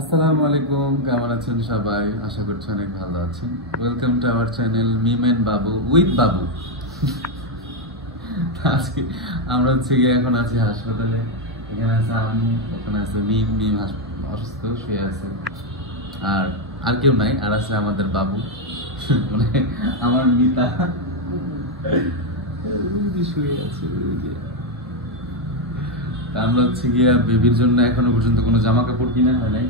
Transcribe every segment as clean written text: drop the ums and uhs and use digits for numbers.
আসসালামু আলাইকুম, কেমন আছেন সবাই? আশা করছি অনেক ভালো আছেন। Welcome to our channel Mim and Babu with Babu. আজকে আমরা হচ্ছে গিয়ে এখন আছি হাসপাতালে। এখানে আছে আমি, ওখানে আছে মিম। মিম অসুস্থ, শুয়ে আছে। আর আর কেউ নাই, আর আছে আমাদের বাবু, মানে আমার মিতা শুয়ে আছে। আমরা হচ্ছে গিয়া বেবির জন্য এখনো পর্যন্ত কোনো জামা কাপড় কিনা হয় নাই।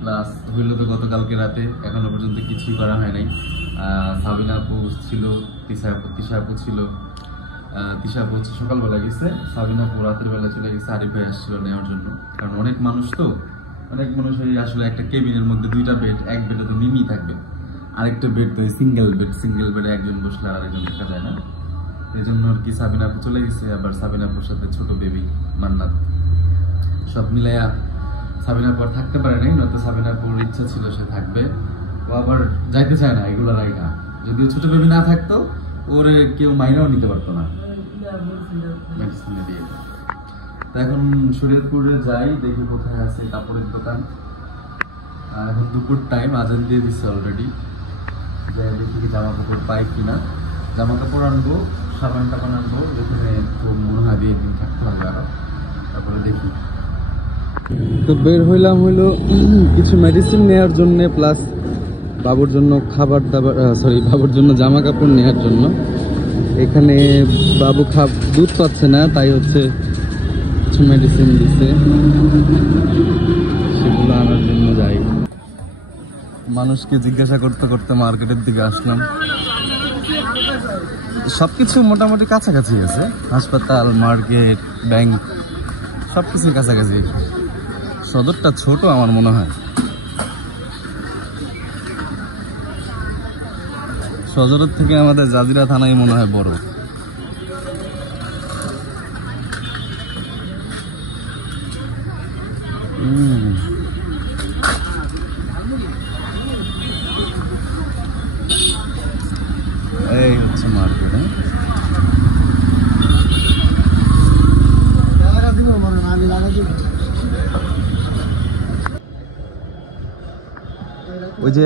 প্লাস হইলো তো গতকালকে রাতে, এখনো পর্যন্ত কিছুই করা হয় নাই। সাবিনা আপু ছিল, তিশা আপু ছিল। তিশা আপু হচ্ছে সকালবেলা গেছে, সাবিনা আপু রাতের বেলা চলে গেছে। আরিফ ভাই আসছিল নেওয়ার জন্য, কারণ অনেক মানুষ তো, অনেক মানুষেরই আসলে একটা কেবিনের মধ্যে দুইটা বেড, এক বেডে তো মিমি থাকবে, আরেকটা বেড তো সিঙ্গেল বেডে একজন বসলে আর একজন দেখা যায় না। এই জন্য আর কি সাবিনা আপু চলে গেছে। আবার সাবিনা আপুর সাথে ছোট বেবি মান্নাত, সব মিলাইয়া সাবিনা আপু আর থাকতে পারে নাই। নয়তো সাবিনা আপুর ইচ্ছা ছিল সে থাকবে, ও আবার যাইতে চায় না এগুলো রাইগা। যদিও ছোট বেবি না থাকতো ওরে কেউ মাইনাও নিতে পারতো না মেডিসিনে দিয়ে। তো এখন শরীয়তপুরে যাই, দেখি কোথায় আছে কাপড়ের দোকান। এখন দুপুর টাইম, আজান দিয়ে দিচ্ছে অলরেডি। যাই দেখি জামা কাপড় পাই কিনা। জামা কাপড় আনবো, সাবান টাবান আনবো, যেখানে খুব মনে হয় দিয়ে দিন থাকতে হবে আরো। তারপরে দেখি। তো বের হইলাম হইলো কিছু মেডিসিন নেওয়ার জন্য, প্লাস বাবুর জন্য খাবার দাবার, বাবুর জন্য জামা কাপড় নেওয়ার জন্য। এখানে বাবু দুধ পাচ্ছে না, তাই হচ্ছে কিছু মেডিসিন দিছে, সেগুলো আনার জন্য যাই। মানুষকে জিজ্ঞাসা করতে করতে মার্কেটের দিকে আসলাম। সবকিছু মোটামুটি কাছাকাছি আছে, হাসপাতাল, মার্কেট, ব্যাংক, সবকিছুই কাছাকাছি। সদরটা ছোট আমার মনে হয়, সদরের থেকে আমাদের জাজিরা থানায় মনে হয় বড়। এই হচ্ছে মার্কেট। ওই যে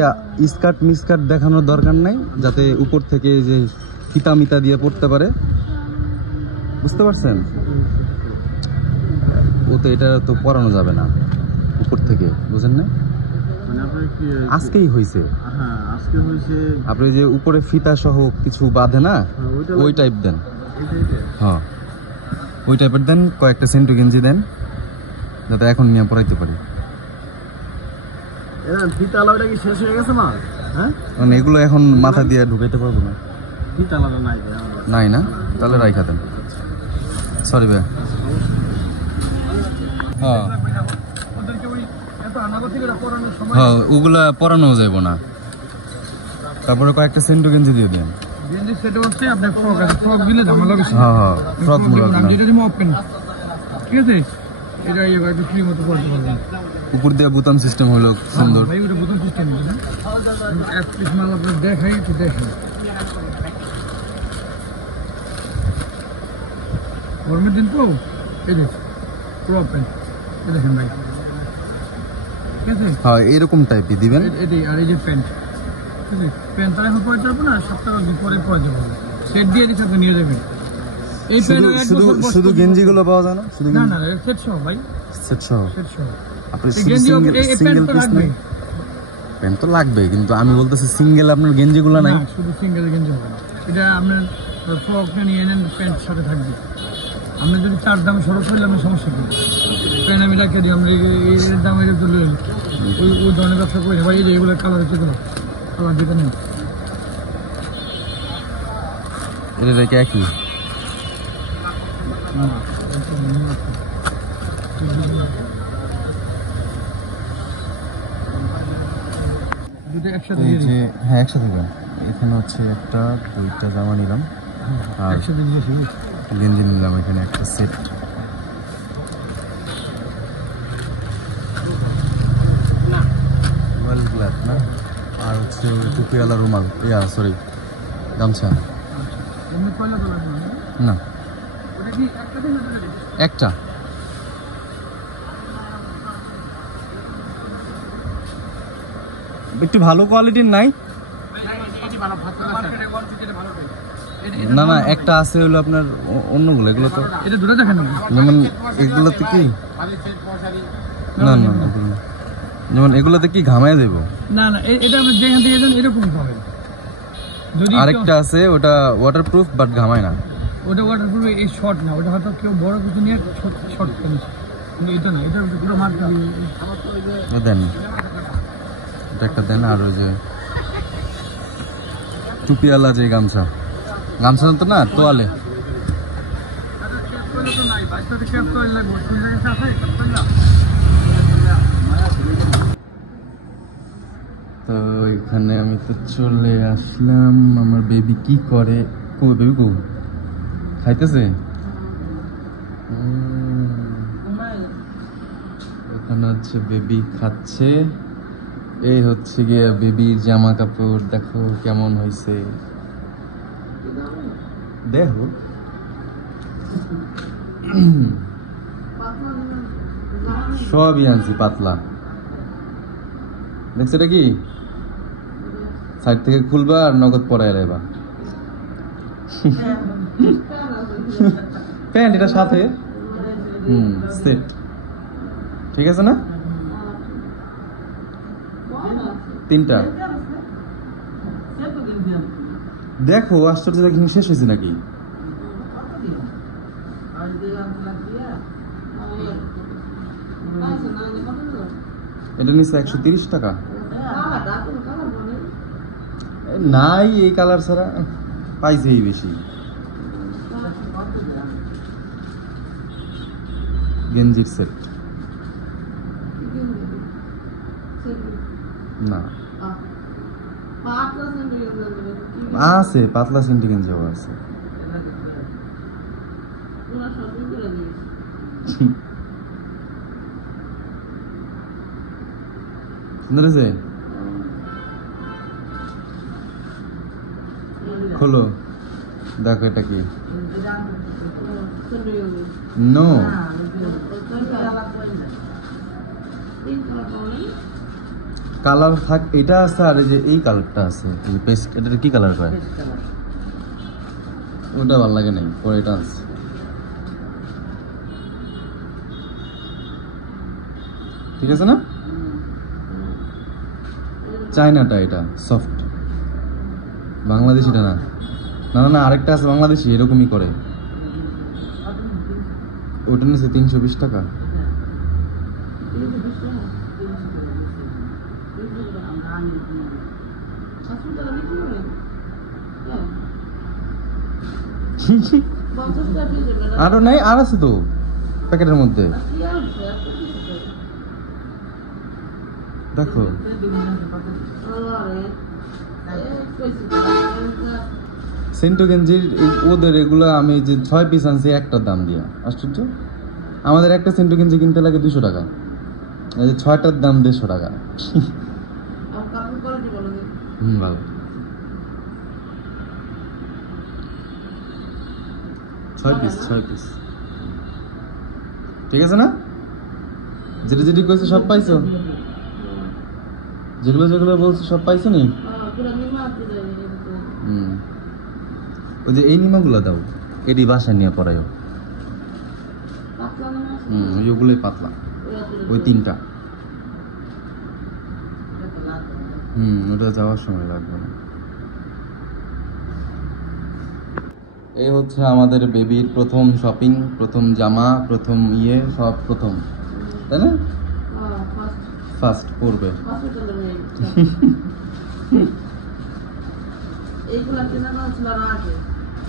স্কার্ট মিসকার্ট দেখানোর দরকার নাই, যাতে উপর থেকে যে ফিতা মিতা দিয়ে পড়তে পারে, বুঝতে পারছেন? ও তো এটা তো পরানো যাবে না উপর থেকে, বুঝেন না? আজকেই হয়েছে, আপনি যে উপরে ফিতা সহ কিছু বাঁধে না, ওই টাইপ দেন। হ্যাঁ, ওই টাইপের দেন। কয়েকটা সেন্টু গেঞ্জি দেন, যাতে এখন নিয়ে পরাইতে পারি। মানে এগুলো এখন মাথা দিয়ে ঢুকাইতে পারবো না। নাই না, তাহলে রাইখা দেন। সরি ভাই। হ্যাঁ হ্যাঁ, ওগুলা পরানো যাইব না। তারপরে কয়েকটা সেন্টু গেঞ্জি দিয়ে দেন। উপর দিয়ে বোতাম সিস্টেম হলো সুন্দর। গরমের দিন তো দেখেন ভাই, হ্যাঁ এরকম টাইপই দিবেন। এটাই। আর এই যে প্যান্ট, ঠিক আছে, প্যান্ট তো এখন পরে যাবো না, সপ্তাহ পরে পরে যাবো, সেট দিয়ে দিচ্ছে, আপনি নিয়ে যাবেন। এই শুধু গেঞ্জি গুলো পাওয়া যায় না? শুধু না না, সেট সহ ভাই, সেট সহ। আপনি সিঙ্গেল পিস নেই? প্যান্ট তো লাগবে, কিন্তু আমি বলতেছি সিঙ্গেল আপনার গেঞ্জি গুলো নাই? শুধু সিঙ্গেল গেঞ্জি হবে না, এটা আপনার ফ্রক নিয়ে নেন, প্যান্ট সাথে থাকবে। আপনি যদি চার দাম সরস হইলে আমি সমস্যা করি, প্যান্ট আমি রাখিয়ে দিই। আমরা এর দাম এটা তুলে ওই ধরনের ব্যবসা করি ভাই। এই যে এগুলো কালার হচ্ছে, কালার দিতে নেই, এটা দেখে একই। হ্যাঁ একসাথে দেবেন। এখানে হচ্ছে একটা, দুইটা জামা নিলাম আর গেঞ্জি নিলাম। এখানে একটা সেট। না, আর হচ্ছে ওই টুপিওয়ালা রুমাল, সরি গামছা। না, একটা একটু ভালো কোয়ালিটির নাই? না না, একটা আছে হলো আপনার অন্যগুলো, এগুলো তো এটা দুটো দেখেন না, যেমন এগুলোতে কি না না এগুলো যেমন এগুলোতে কি ঘামায় দেবো? না না, এটা যেখান থেকে যান এরকম পাবে। যদি আরেকটা আছে ওটা ওয়াটারপ্রুফ বাট ঘামায় না। ওটা ওয়াটারপ্রুফ, এই শর্ট না, ওটা হয়তো কেউ বড় কিছু নিয়ে শর্ট কিনেছে, কিন্তু এটা না, এটা পুরো মার্কা। দেন এটা একটা দেন। আর ওই যে টুপিওয়ালা যে গামছা তো না, তোয়ালে। তো এখানে আমি তো চলে আসলাম। আমার বেবি কি করে? বেবি খাইতেছে? এখানে হচ্ছে বেবি খাচ্ছে। এই হচ্ছে গিয়ে বেবির জামা কাপড়, দেখো কেমন হয়েছে। দেখো সবই আনছি পাতলা। দেখছো এটা কি? সাইড থেকে খুলবা আর নগদ পরাই এলেবা। প্যান্ট এটা সাথে সেট, ঠিক আছে না? 3টা। দেখো আশ্চর্য, দেখি শেষ হয়েছে নাকি? এটা নিচ্ছে 130 টাকা। নাই এই কালার ছাড়া পাইছে এই বেশি। গেঞ্জির সেট না আছে, পাতলা সিন্টি গেঞ্জিও আছে। সুন্দর হয়েছে? খোলো, দেখো এটা কি। নো, কালার থাক, এটা আছে। আর এই যে এই কালারটা আছে, এই পেস্ট, এটা কি কালার কয়? ওটা ভালো লাগে নাই, পরে এটা আছে। ঠিক আছে না? চায়নাটা এটা সফট, বাংলাদেশিটা না। না না, আরেকটা আছে বাংলাদেশি, এরকমই করে। ওটা নিচ্ছে 320 টাকা। আরো নাই, আর আছে তো প্যাকেটের মধ্যে, দেখো। সেন্টো গেঞ্জির ওদের এগুলো আমি যে 6 পিস আনছি একটার দাম দিয়া, আশ্চর্য। আমাদের একটা সেন্টো গেঞ্জি কিনতে লাগে 200 টাকা, এই যে 6টার দাম 150 টাকা। ভালো। 6 পিস ঠিক আছে না? যেটা যেটি কইছে সব পাইছো? যেগুলো বলছো সব পাইছো নি? ওই যে এই নিমাগুলো দাও, এটি বাসায় নিয়ে পড়াইও। ওইগুলোই পাতলা, ওই 3টা। ওটা যাওয়ার সময় লাগবে না। এই হচ্ছে আমাদের বেবির প্রথম শপিং, প্রথম জামা, প্রথম সব প্রথম, তাই না? ফার্স্ট পড়বে।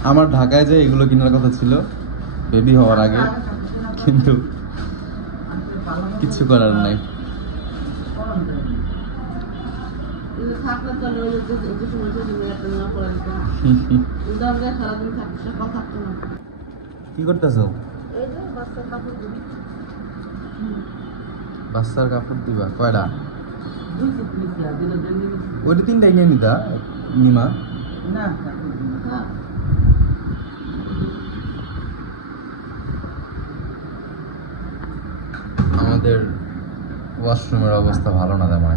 আমার ঢাকায় যে এগুলো কেনার কথা ছিল বেবি হওয়ার আগে, কিন্তু কিছু করার নাই। কি করতেছো? বাচ্চার কাপড় দিবা কয়টা? ওইটা 3টাই নিয়ে নিতা নিমা। আমাদের ওয়াশরুমের অবস্থা ভালো না তেমন।